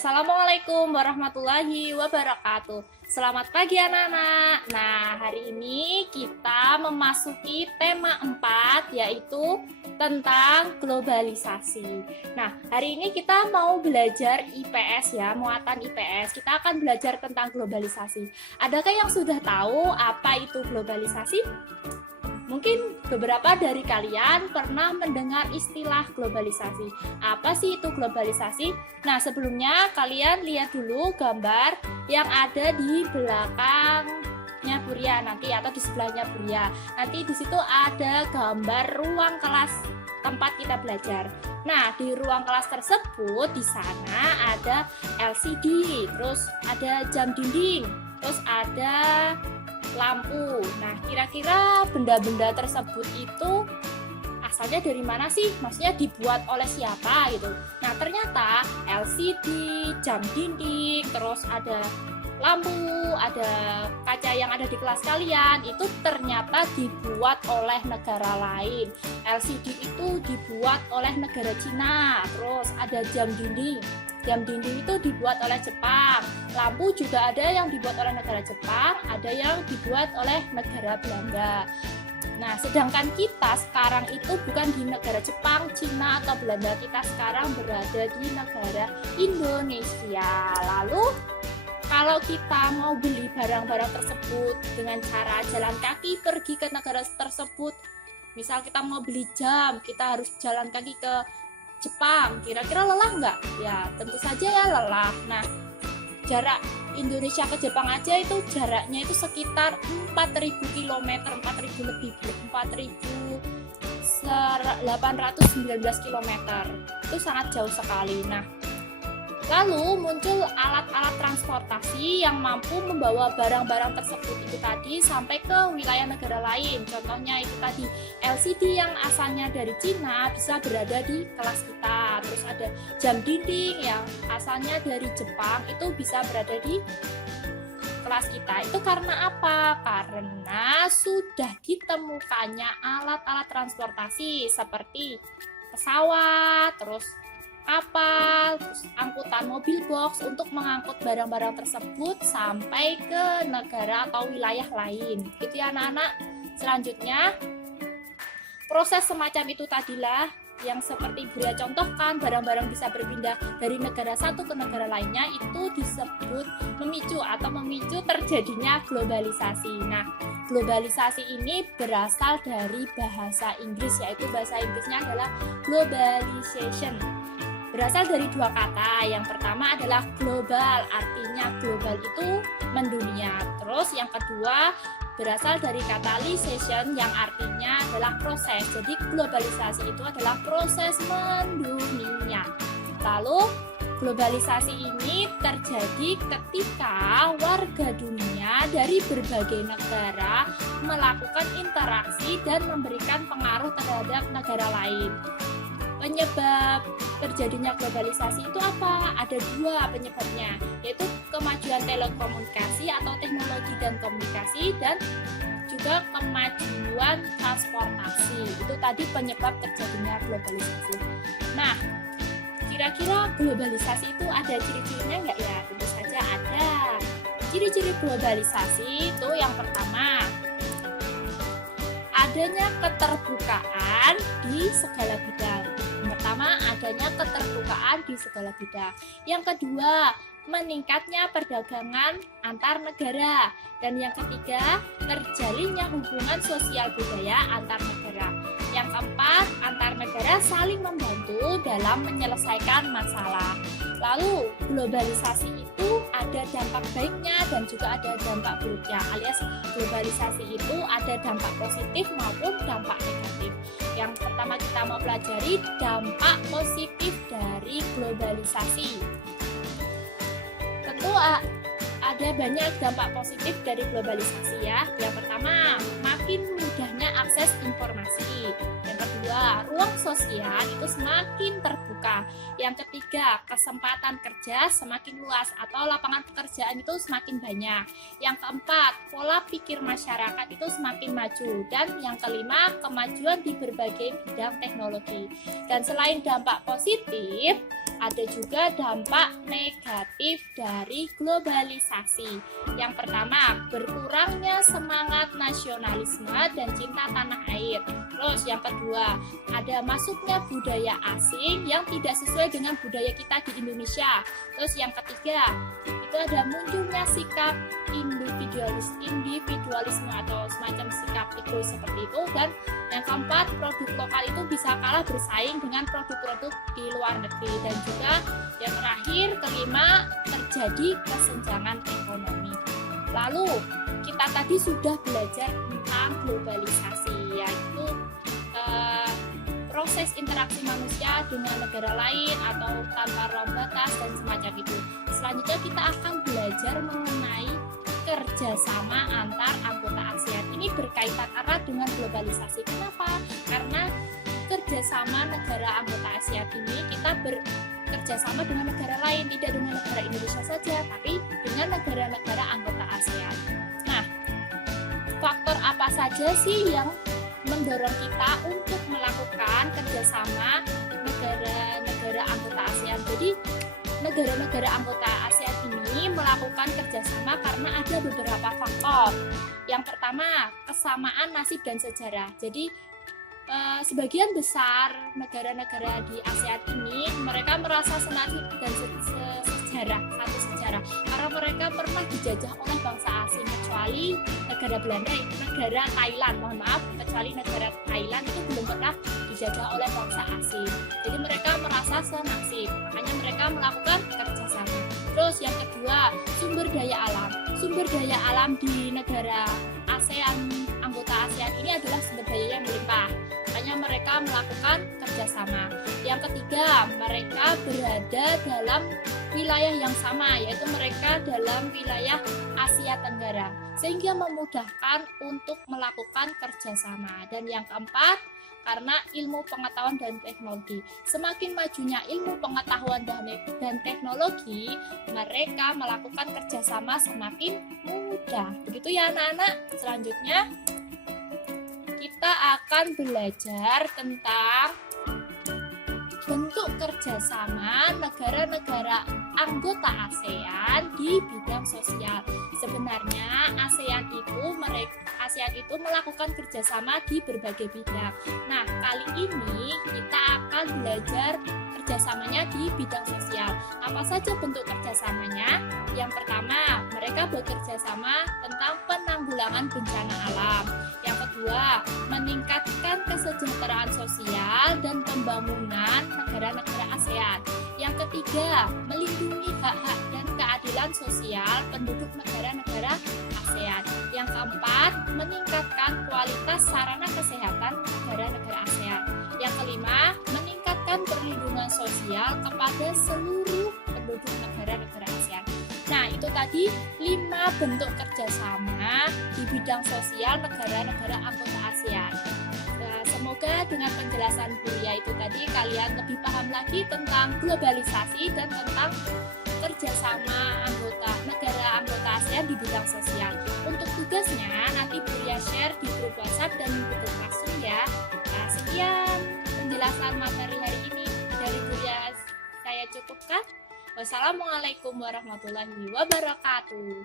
Assalamualaikum warahmatullahi wabarakatuh. Selamat pagi anak-anak. Nah, hari ini kita memasuki tema 4 yaitu tentang globalisasi. Nah, hari ini kita mau belajar IPS ya, muatan IPS. Kita akan belajar tentang globalisasi. Adakah yang sudah tahu apa itu globalisasi? Mungkin beberapa dari kalian pernah mendengar istilah globalisasi. Apa sih itu globalisasi? Nah, sebelumnya kalian lihat dulu gambar yang ada di belakangnya Buria nanti atau di sebelahnya Buria. Nanti di situ ada gambar ruang kelas tempat kita belajar. Nah, di ruang kelas tersebut di sana ada LCD, terus ada jam dinding, terus ada lampu. Nah, kira-kira benda-benda tersebut itu asalnya dari mana sih? Maksudnya dibuat oleh siapa gitu. Nah, ternyata LCD, jam dinding, terus ada lampu, ada kaca yang ada di kelas kalian itu ternyata dibuat oleh negara lain. LCD itu dibuat oleh negara Cina. Terus ada jam dinding. Jam dinding itu dibuat oleh Jepang. Lampu juga ada yang dibuat oleh negara Jepang, ada yang dibuat oleh negara Belanda. Nah, sedangkan kita sekarang itu bukan di negara Jepang, Cina, atau Belanda. Kita sekarang berada di negara Indonesia. Lalu, kalau kita mau beli barang-barang tersebut dengan cara jalan kaki pergi ke negara tersebut, misal kita mau beli jam, kita harus jalan kaki ke Jepang, kira-kira lelah nggak? Ya, tentu saja ya lelah. Nah, jarak Indonesia ke Jepang aja itu jaraknya itu sekitar 4.000 km, 4.000 lebih, 4.819 km. Itu sangat jauh sekali. Nah, lalu muncul alat-alat transportasi yang mampu membawa barang-barang tersebut itu tadi sampai ke wilayah negara lain. Contohnya itu tadi LCD yang asalnya dari Cina bisa berada di kelas kita. Terus ada jam dinding yang asalnya dari Jepang itu bisa berada di kelas kita. Itu karena apa? Karena sudah ditemukannya alat-alat transportasi seperti pesawat, terus kapal, terus angkutan mobil box untuk mengangkut barang-barang tersebut sampai ke negara atau wilayah lain. Gitu ya anak-anak. Selanjutnya, proses semacam itu tadilah yang seperti Buria contohkan, barang-barang bisa berpindah dari negara satu ke negara lainnya, itu disebut memicu terjadinya globalisasi. Nah, globalisasi ini berasal dari bahasa Inggris, yaitu bahasa Inggrisnya adalah globalization. Berasal dari dua kata. Yang pertama adalah global, artinya global itu mendunia. Terus yang kedua berasal dari kata lisation yang artinya adalah proses. Jadi globalisasi itu adalah proses mendunia. Lalu globalisasi ini terjadi ketika warga dunia dari berbagai negara melakukan interaksi dan memberikan pengaruh terhadap negara lain. Penyebab terjadinya globalisasi itu apa? Ada dua penyebabnya, yaitu kemajuan telekomunikasi atau teknologi dan komunikasi, dan juga kemajuan transportasi. Itu tadi penyebab terjadinya globalisasi. Nah, kira-kira globalisasi itu ada ciri-cirinya nggak ya? Tentu saja ada. Ciri-ciri globalisasi itu yang pertama, adanya keterbukaan di segala bidang. Pertama, adanya keterbukaan di segala bidang. Yang kedua, meningkatnya perdagangan antar negara. Dan yang ketiga, terjalinnya hubungan sosial budaya antar negara. Yang keempat, antar negara saling membantu dalam menyelesaikan masalah. Lalu, globalisasi itu ada dampak baiknya dan juga ada dampak buruknya, alias globalisasi itu ada dampak positif maupun dampak negatif. Yang pertama kita mau pelajari dampak positif dari globalisasi. Tentu ada banyak dampak positif dari globalisasi ya. Yang pertama, makin mudahnya akses informasi. Yang kedua, ruang sosial itu semakin terbuka. Yang ketiga, kesempatan kerja semakin luas atau lapangan pekerjaan itu semakin banyak. Yang keempat, pola pikir masyarakat itu semakin maju. Dan yang kelima, kemajuan di berbagai bidang teknologi. Dan selain dampak positif, Ada juga dampak negatif dari globalisasi. Yang pertama, berkurangnya semangat nasionalisme dan cinta tanah air. Terus yang kedua, ada masuknya budaya asing yang tidak sesuai dengan budaya kita di Indonesia. Terus yang ketiga, itu ada munculnya sikap individualisme atau semacam sikap egois seperti itu. Dan yang keempat, produk lokal itu bisa kalah bersaing dengan produk-produk di luar negeri. Dan juga yang terakhir, kelima, terjadi kesenjangan ekonomi. Lalu kita tadi sudah belajar tentang globalisasi, yaitu proses interaksi manusia dengan negara lain atau tanpa ruang batas dan semacam itu. Selanjutnya kita akan belajar mengenai kerjasama antar anggota ASEAN. Ini berkaitan erat dengan globalisasi. Kenapa? Karena kerjasama negara anggota ASEAN ini kita bekerjasama dengan negara lain, tidak dengan negara Indonesia saja, tapi dengan negara-negara anggota ASEAN. Nah, faktor apa saja sih yang mendorong kita untuk melakukan kerjasama negara-negara anggota ASEAN? Jadi negara-negara anggota ASEAN ini melakukan kerjasama karena ada beberapa faktor. Yang pertama, kesamaan nasib dan sejarah. Jadi sebagian besar negara-negara di ASEAN ini mereka merasa senasib dan satu sejarah karena mereka pernah dijajah oleh bangsa asing, kecuali negara Belanda, negara Thailand, kecuali negara Thailand itu belum pernah dijajah oleh bangsa asing. Jadi mereka merasa senasib, makanya mereka melakukan kerjasama. Terus yang kedua, sumber daya alam. Sumber daya alam di negara ASEAN, anggota ASEAN ini adalah sumber daya yang melimpah, makanya mereka melakukan kerjasama. Yang ketiga, mereka berada dalam wilayah yang sama, yaitu mereka dalam wilayah Asia Tenggara, sehingga memudahkan untuk melakukan kerjasama. Dan yang keempat, karena ilmu pengetahuan dan teknologi. Semakin majunya ilmu pengetahuan dan teknologi, mereka melakukan kerjasama semakin mudah. Begitu ya anak-anak. Selanjutnya kita akan belajar tentang bentuk kerjasama negara-negara anggota ASEAN di bidang sosial. Sebenarnya ASEAN itu melakukan kerjasama di berbagai bidang. Nah, kali ini kita akan belajar kerjasamanya di bidang sosial. Apa saja bentuk kerjasamanya? Yang pertama, mereka bekerja sama tentang penanggulangan bencana alam. Yang kedua, meningkatkan kesejahteraan sosial dan pembangunan negara-negara ASEAN. Yang ketiga, melindungi hak-hak dan keadilan sosial penduduk negara-negara ASEAN. Yang keempat, meningkatkan kualitas sarana kesehatan negara-negara ASEAN. Yang kelima, meningkatkan perlindungan sosial kepada seluruh penduduk negara-negara ASEAN. Nah, itu tadi 5 bentuk kerjasama di bidang sosial negara-negara anggota ASEAN. Semoga dengan penjelasan Buya itu tadi kalian lebih paham lagi tentang globalisasi dan tentang kerjasama negara anggota ASEAN di bidang sosial. Untuk tugasnya nanti Buya share di grup WhatsApp dan Google Classroom ya. Nah, sekian penjelasan materi hari ini dari Buya, saya cukupkan. Wassalamualaikum warahmatullahi wabarakatuh.